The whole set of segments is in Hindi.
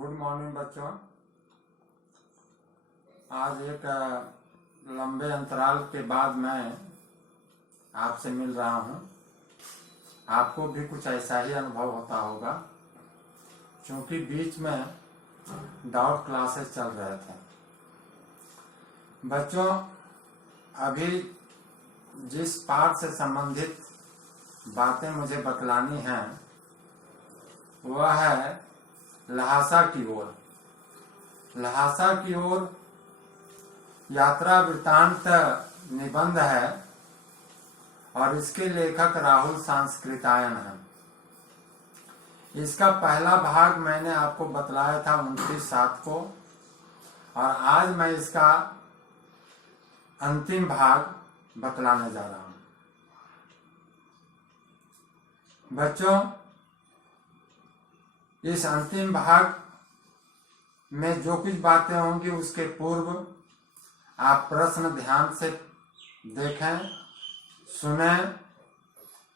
गुड मॉर्निंग बच्चों। आज एक लंबे अंतराल के बाद मैं आपसे मिल रहा हूँ। आपको भी कुछ ऐसा ही अनुभव होता होगा, क्योंकि बीच में डाउट क्लासेस चल रहे थे। बच्चों, अभी जिस पाठ से संबंधित बातें मुझे बतलानी हैं वह है ल्हासा की ओर। ल्हासा की ओर यात्रा वृत्तांत निबंध है और इसके लेखक राहुल सांस्कृतायन हैं। इसका पहला भाग मैंने आपको बतलाया था 29/7 को, और आज मैं इसका अंतिम भाग बतलाने जा रहा हूं। बच्चों, इस अंतिम भाग में जो कुछ बातें होंगी उसके पूर्व आप प्रश्न ध्यान से देखें, सुने।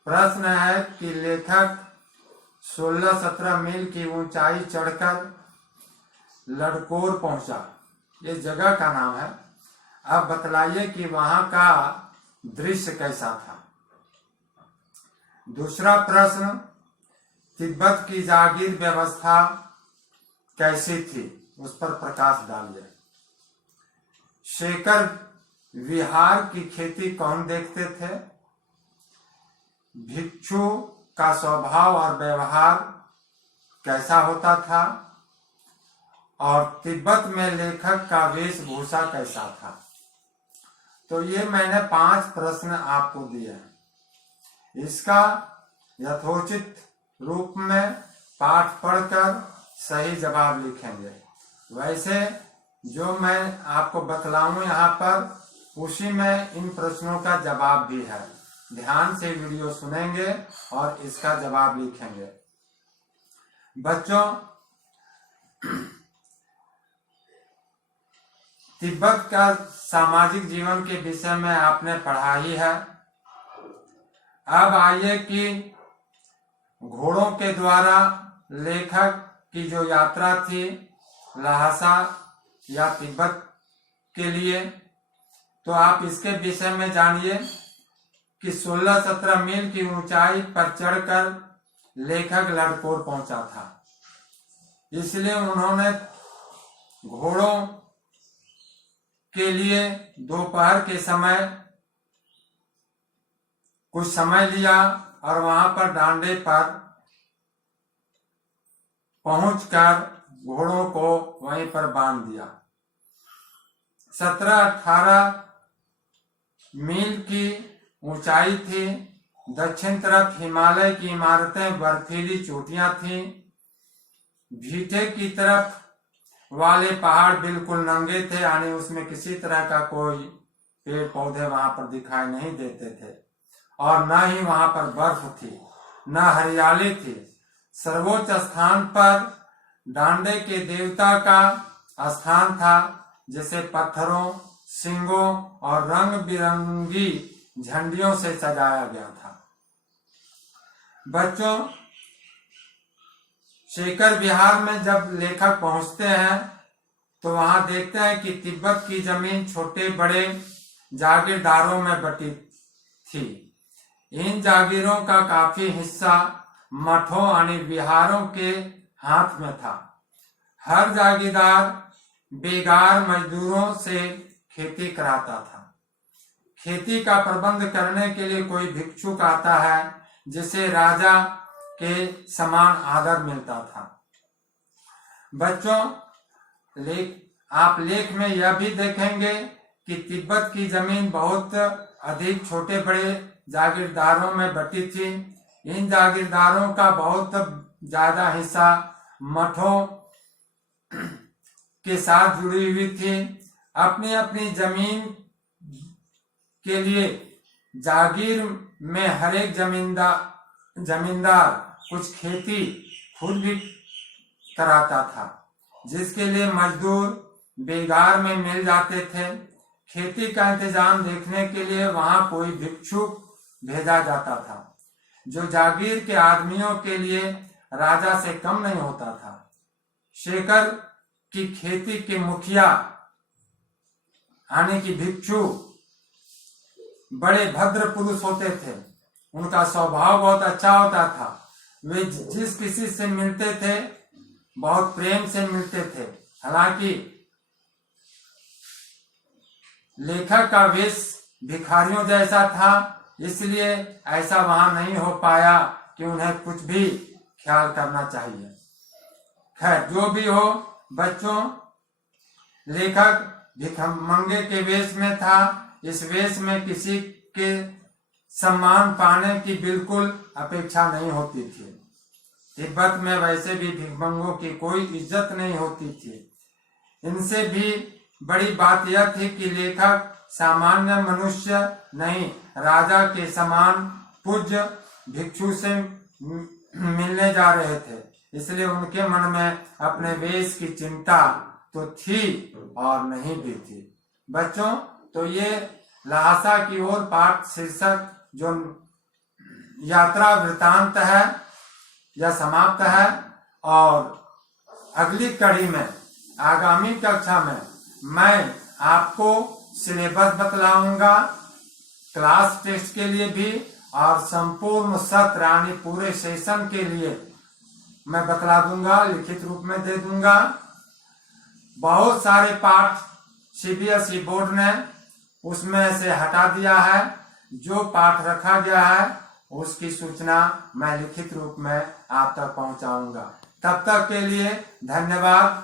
प्रश्न है कि लेखक 16-17 मील की ऊंचाई चढ़कर लड़कोर पहुंचा। ये जगह का नाम है। अब बतलाइए कि वहां का दृश्य कैसा था। दूसरा प्रश्न, तिब्बत की जागीर व्यवस्था कैसी थी, उस पर प्रकाश डालिए। शेखर विहार की खेती कौन देखते थे? भिक्षु का स्वभाव और व्यवहार कैसा होता था? और तिब्बत में लेखक का वेशभूषा कैसा था? तो ये मैंने 5 प्रश्न आपको दिए हैं। इसका यथोचित रूप में पाठ पढ़कर सही जवाब लिखेंगे। वैसे जो मैं आपको बतलाऊं यहाँ पर, उसी में इन प्रश्नों का जवाब भी है। ध्यान से वीडियो सुनेंगे और इसका जवाब लिखेंगे। बच्चों, तिब्बत का सामाजिक जीवन के विषय में आपने पढ़ा ही है। अब आइए कि घोड़ों के द्वारा लेखक की जो यात्रा थी ल्हासा या तिब्बत के लिए, तो आप इसके विषय में जानिए कि 16-17 मील की ऊंचाई पर चढ़कर लेखक लड़कोर पहुंचा था। इसलिए उन्होंने घोड़ों के लिए दोपहर के समय कुछ समय लिया और वहां पर डांडे पर पहुंचकर घोड़ों को वहीं पर बांध दिया। 17-18 मील की ऊंचाई थी। दक्षिण तरफ हिमालय की इमारतें, बर्फीली चोटियां थीं। भीटे की तरफ वाले पहाड़ बिल्कुल नंगे थे, यानी उसमें किसी तरह का कोई पेड़ पौधे वहां पर दिखाई नहीं देते थे, और न ही वहां पर बर्फ थी, न हरियाली थी। सर्वोच्च स्थान पर डांडे के देवता का स्थान था, जिसे पत्थरों, सींगों और रंग बिरंगी झंडियों से सजाया गया था। बच्चों, शेखर विहार में जब लेखक पहुंचते हैं तो वहां देखते हैं कि तिब्बत की जमीन छोटे बड़े जागीरदारों में बटी थी। इन जागीरों का काफी हिस्सा मठों यानी विहारों के हाथ में था। हर जागीरदार बेगार मजदूरों से खेती कराता था। खेती का प्रबंध करने के लिए कोई भिक्षुक आता है, जिसे राजा के समान आदर मिलता था। बच्चों, आप लेख में यह भी देखेंगे कि तिब्बत की जमीन बहुत अधिक छोटे बड़े जागीरदारों में बटी थी। इन जागीरदारों का बहुत ज्यादा हिस्सा मठों के साथ जुड़ी हुई थी। अपनी अपनी जमीन के लिए जागीर में हर एक जमींदार कुछ खेती खुद भी कराता था, जिसके लिए मजदूर बेगार में मिल जाते थे। खेती का इंतजाम देखने के लिए वहां कोई भिक्षुक भेजा जाता था, जो जागीर के आदमियों के लिए राजा से कम नहीं होता था। शेखर की खेती के मुखिया यानी कि भिक्षु बड़े भद्र पुरुष होते थे। उनका स्वभाव बहुत अच्छा होता था। वे जिस किसी से मिलते थे बहुत प्रेम से मिलते थे। हालांकि लेखक का वेश भिखारियों जैसा था, इसलिए ऐसा वहां नहीं हो पाया कि उन्हें कुछ भी ख्याल करना चाहिए। खैर जो भी हो बच्चों, लेखक भिखमंगे के वेश में था। इस वेश में किसी के सम्मान पाने की बिल्कुल अपेक्षा नहीं होती थी। तिब्बत में वैसे भी भिखमंगों की कोई इज्जत नहीं होती थी। इनसे भी बड़ी बात यह थी कि लेखक सामान्य मनुष्य नहीं, राजा के समान पूज्य भिक्षु से मिलने जा रहे थे। इसलिए उनके मन में अपने वेश की चिंता तो थी और नहीं भी थी। बच्चों, तो ये ल्हासा की ओर पाठ शीर्षक जो यात्रा वृतांत है यह समाप्त है। और अगली कड़ी में आगामी कक्षा में मैं आपको सिलेबस बतलाऊंगा, क्लास टेस्ट के लिए भी और संपूर्ण सत्र यानी पूरे सेशन के लिए मैं बतला दूंगा, लिखित रूप में दे दूंगा। बहुत सारे पाठ सीबीएसई बोर्ड ने उसमें से हटा दिया है। जो पाठ रखा गया है उसकी सूचना मैं लिखित रूप में आप तक पहुंचाऊंगा। तब तक के लिए धन्यवाद।